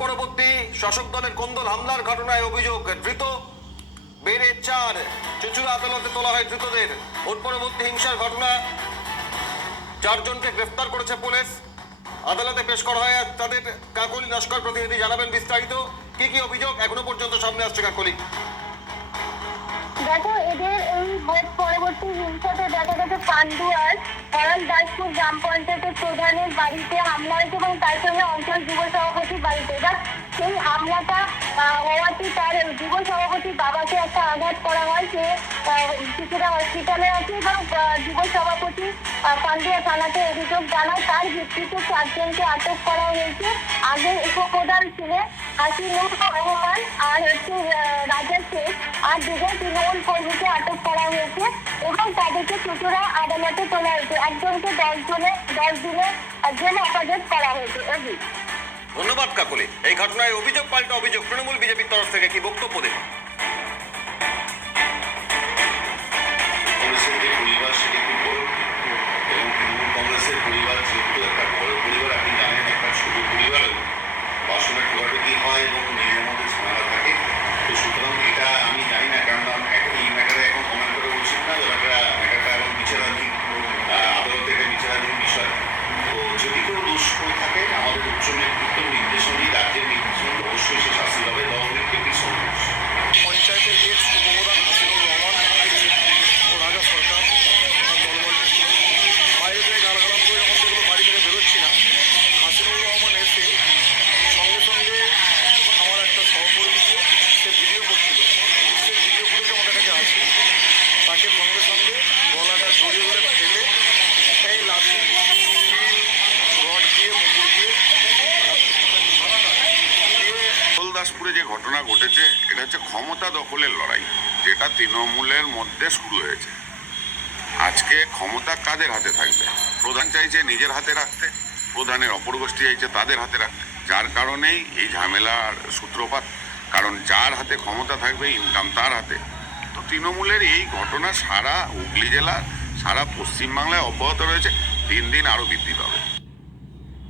পরবর্তী শাসক দলের কোন্দল হামলার ঘটনায় অভিযোগ ধৃত বেড়ে 4 চুঁচুড়া আদালতে তোলা হয় ধৃতদের। ভোট পরবর্তী হিংসার ঘটনা 4 জনকে গ্রেফতার করেছে পুলিশ। আদালতে পেশ করা হয়। তাদের কাকলি নস্কর প্রতিনিধি জানাবেন বিস্তারিত। কি অভিযোগ এখনো পর্যন্ত সামনে আসছে কাকলি? দেখো, এদের এই ভোট পরবর্তী হিংসাতে দেখা গেছে পান্ডুয়ার দাসপুর গ্রাম পঞ্চায়েতের প্রধানের বাড়িতে হামলা হয়েছে এবং তার সঙ্গে অঞ্চল যুব সভাপতির বাড়িতে। সেই হামলাটা হওয়াতে তার যুব সভাপতির বাবাকে একটা আঘাত করা হয়। সে কিছুটা হসপিটালে আছে এবং যুব সভাপতি পান্ডুয়া থানাতে অভিযোগ জানায়। তার ভিত্তিতে 4 জনকে আটক করা হয়েছে। আগে উপপ্রধান ছিলেন হাসিনুর রহমান আর রাজা শেখ, আর 2 জন তৃণমূল কর্মীকে আটক করা হয়েছে এবং তাদেরকে চুঁচুড়া আদালতে তোলা হয়েছে। একজনকে 10 দিনের জেল হেফাজত করা হয়েছে। ধন্যবাদ কাকলি। এই ঘটনায় অভিযোগ পাল্টা অভিযোগ তৃণমূল বিজেপির তরফ থেকে কি বক্তব্য দেন? দাসপুরে যে ঘটনা ঘটেছে এটা হচ্ছে ক্ষমতা দখলের লড়াই, যেটা তৃণমূলের মধ্যে শুরু হয়েছে। আজকে ক্ষমতা কাদের হাতে থাকবে? প্রধান চাইছে নিজের হাতে রাখতে, প্রধানের অপর গোষ্ঠী চাইছে তাদের হাতে রাখতে, যার কারণেই এই ঝামেলার সূত্রপাত। কারণ যার হাতে ক্ষমতা থাকবে, ইনকাম তার হাতে। তো তৃণমূলের এই ঘটনা সারা হুগলি জেলা, সারা পশ্চিমবাংলায় অব্যাহত রয়েছে, দিন দিন আরও বৃদ্ধি পাবে।